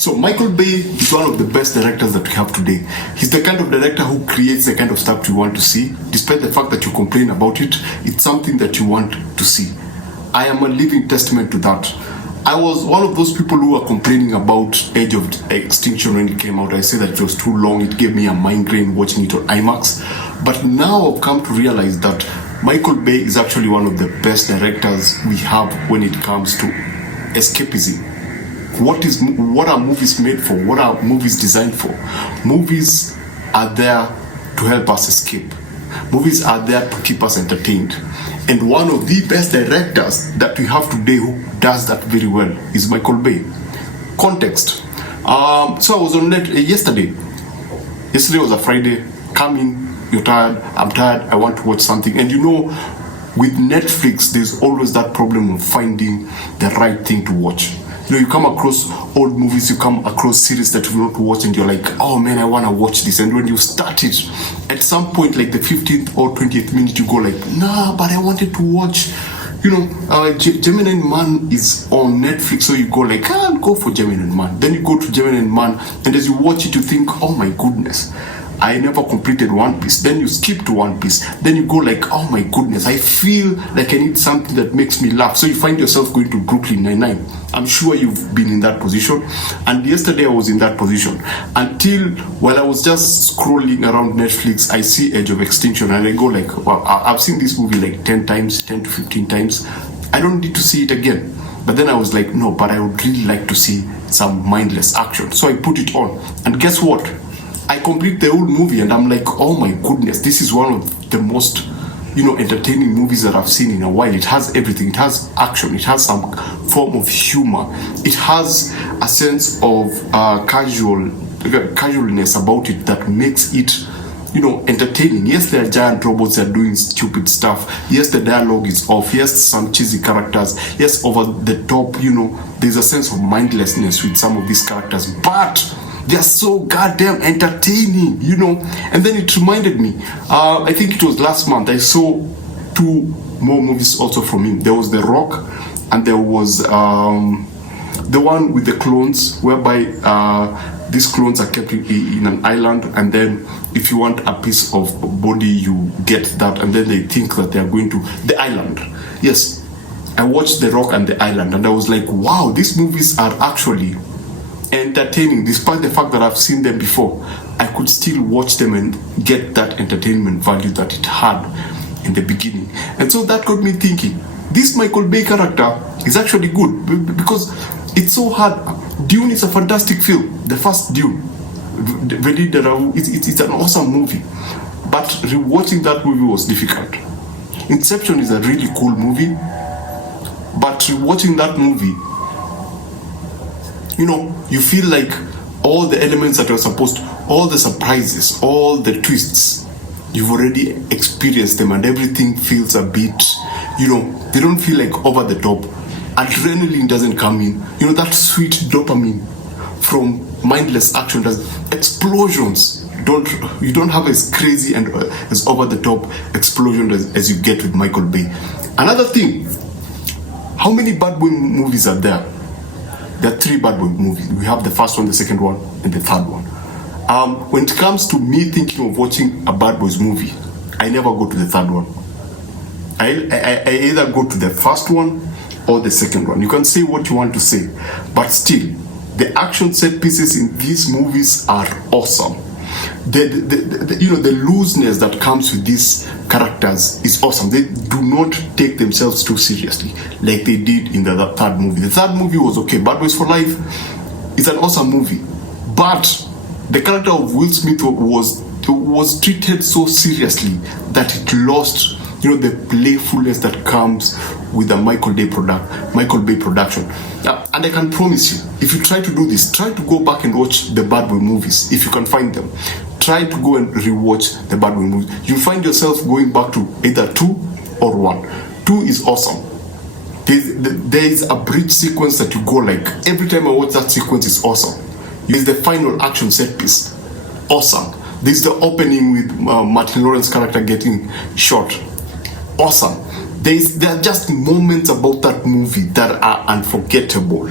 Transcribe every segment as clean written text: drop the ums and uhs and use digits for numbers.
So Michael Bay is one of the best directors that we have today. He's the kind of director who creates the kind of stuff you want to see. Despite the fact that you complain about it, it's something that you want to see. I am a living testament to that. I was one of those people who were complaining about Edge of Extinction when it came out. I said that it was too long. It gave me a migraine watching it on IMAX. But now I've come to realize that Michael Bay is actually one of the best directors we have when it comes to escapism. What are movies made for? What are movies designed for? Movies are there to help us escape. Movies are there to keep us entertained. And one of the best directors that we have today who does that very well is Michael Bay. Context. So I was on net yesterday. Yesterday was a Friday. Come in, you're tired, I'm tired, I want to watch something. And you know, with Netflix, there's always that problem of finding the right thing to watch. You know, you come across old movies, you come across series that you've not watched, and you're like, oh man, I want to watch this. And when you start it, at some point, like the 15th or 20th minute, you go like, nah, but I wanted to watch, you know, Gemini Man is on Netflix, so you go like, I'll go for Gemini Man. Then you go to Gemini Man, and as you watch it, you think, oh my goodness, I never completed One Piece. Then you skip to One Piece. Then you go like, oh my goodness, I feel like I need something that makes me laugh. So you find yourself going to Brooklyn Nine-Nine. I'm sure you've been in that position. And yesterday I was in that position. Until while I was just scrolling around Netflix, I see Edge of Extinction and I go like, wow, I've seen this movie like 10 times, 10 to 15 times. I don't need to see it again. But then I was like, no, but I would really like to see some mindless action. So I put it on. And guess what? I complete the whole movie and I'm like, oh my goodness, this is one of the most, you know, entertaining movies that I've seen in a while. It has everything. It has action. It has some form of humor. It has a sense of casualness about it that makes it, you know, entertaining. Yes, there are giant robots that are doing stupid stuff. Yes, the dialogue is off. Yes, some cheesy characters. Yes, over the top, you know, there's a sense of mindlessness with some of these characters. But they're so goddamn entertaining, you know. And then it reminded me, I think it was last month, I saw two more movies also from him. There was The Rock, and there was the one with the clones, whereby these clones are kept in an island, and then if you want a piece of body, you get that, and then they think that they are going to the island. Yes, I watched The Rock and the Island, and I was like, wow, these movies are actually entertaining. Despite the fact that I've seen them before, I could still watch them and get that entertainment value that it had in the beginning. And so that got me thinking, this Michael Bay character is actually good because it's so hard. Dune is a fantastic film. The first Dune, it's an awesome movie, but rewatching that movie was difficult. Inception is a really cool movie, but rewatching that movie, you know, you feel like all the elements that you're supposed to, all the surprises, all the twists, you've already experienced them, and everything feels a bit, you know, they don't feel like over the top. Adrenaline doesn't come in. You know, that sweet dopamine from mindless action does explosions. You don't have as crazy and as over the top explosion as you get with Michael Bay. Another thing, how many bad boy movies are there? There are 3 bad boy movies. We have the first one, the second one, and the third one. When it comes to me thinking of watching a bad boys movie, I never go to the third one. I either go to the first one or the second one. You can say what you want to say, but still, the action set pieces in these movies are awesome. The looseness that comes with these characters is awesome. They do not take themselves too seriously like they did in the third movie. The third movie was okay. Bad Boys for Life is an awesome movie, but the character of Will Smith was treated so seriously that it lost, you know, the playfulness that comes with the Michael Bay production. And I can promise you, if you try to do this, try to go back and watch the Bad Boy movies if you can find them. Try to go and rewatch the Bad Boy movies. You'll find yourself going back to either 2 or 1. 2 is awesome. There is a bridge sequence that you go like, every time I watch that sequence, it's awesome. There's the final action set piece. Awesome. There's the opening with Martin Lawrence's character getting shot. Awesome. There are just moments about that movie that are unforgettable.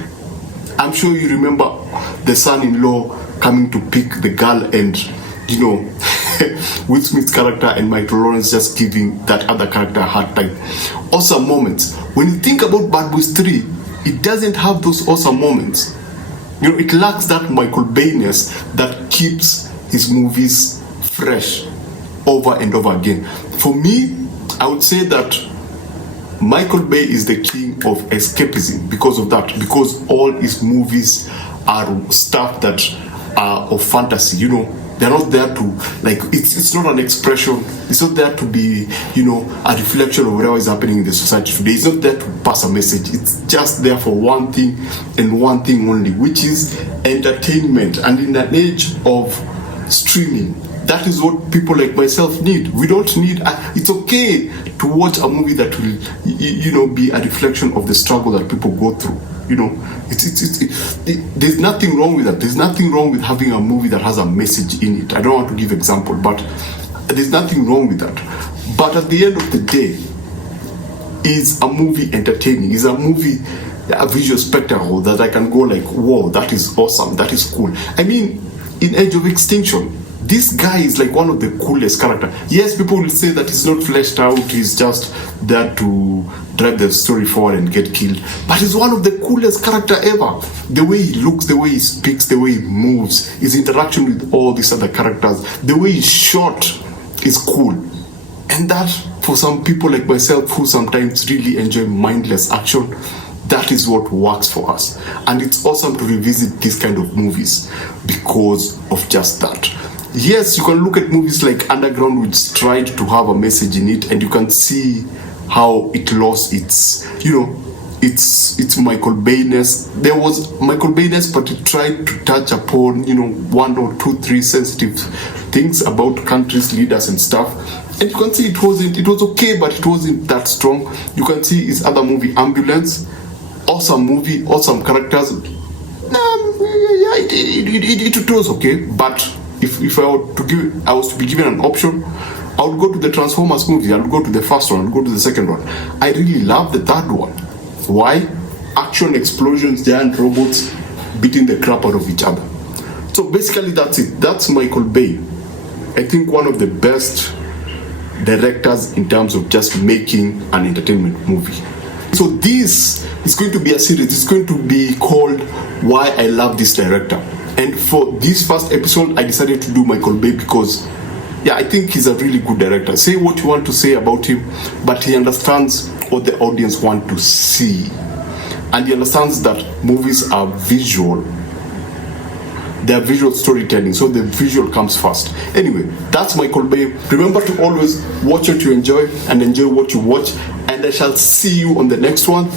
I'm sure you remember the son-in-law coming to pick the girl and, you know, Will Smith's character and Michael Lawrence just giving that other character a hard time. Awesome moments. When you think about Bad Boys 3, it doesn't have those awesome moments. You know, it lacks that Michael Bay-ness that keeps his movies fresh over and over again. For me, I would say that Michael Bay is the king of escapism because of that, because all his movies are stuff that are of fantasy, you know. They're not there to, like, it's not an expression, it's not there to be, you know, a reflection of whatever is happening in the society today. It's not there to pass a message. It's just there for one thing and one thing only, which is entertainment. And in an age of streaming, that is what people like myself need. We don't need, it's okay to watch a movie that will, you know, be a reflection of the struggle that people go through. You know, there's nothing wrong with that. There's nothing wrong with having a movie that has a message in it. I don't want to give example, but there's nothing wrong with that. But at the end of the day, is a movie entertaining? Is a movie a visual spectacle that I can go like, whoa, that is awesome, that is cool? I mean, in Age of Extinction, this guy is like one of the coolest characters. Yes, people will say that he's not fleshed out, he's just there to drive the story forward and get killed. But he's one of the coolest character ever. The way he looks, the way he speaks, the way he moves, his interaction with all these other characters, the way he's shot is cool. And that, for some people like myself who sometimes really enjoy mindless action, that is what works for us. And it's awesome to revisit these kind of movies because of just that. Yes, you can look at movies like Underground, which tried to have a message in it, and you can see how it lost its, you know, its Michael Bay-ness. There was Michael Bay-ness, but it tried to touch upon, you know, 1 or 2, 3 sensitive things about countries, leaders and stuff. And you can see it was okay, but it wasn't that strong. You can see his other movie, Ambulance. Awesome movie, awesome characters. It was okay, but if I was to be given an option, I would go to the Transformers movie. I would go to the first one. I would go to the second one. I really love the third one. Why? Action, explosions, giant robots beating the crap out of each other. So basically, that's it. That's Michael Bay. I think one of the best directors in terms of just making an entertainment movie. So this is going to be a series. It's going to be called Why I Love This Director. And for this first episode, I decided to do Michael Bay because, yeah, I think he's a really good director. Say what you want to say about him, but he understands what the audience want to see. And he understands that movies are visual. They are visual storytelling, so the visual comes first. Anyway, that's Michael Bay. Remember to always watch what you enjoy and enjoy what you watch. And I shall see you on the next one.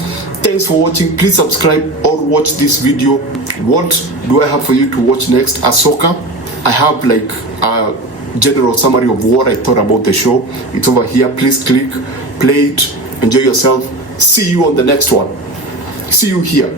Thanks for watching. Please subscribe or watch this video. What do I have for you to watch next? Ahsoka. I have like a general summary of what I thought about the show. It's over here. Please click, play it, enjoy yourself. See you on the next one. See you here.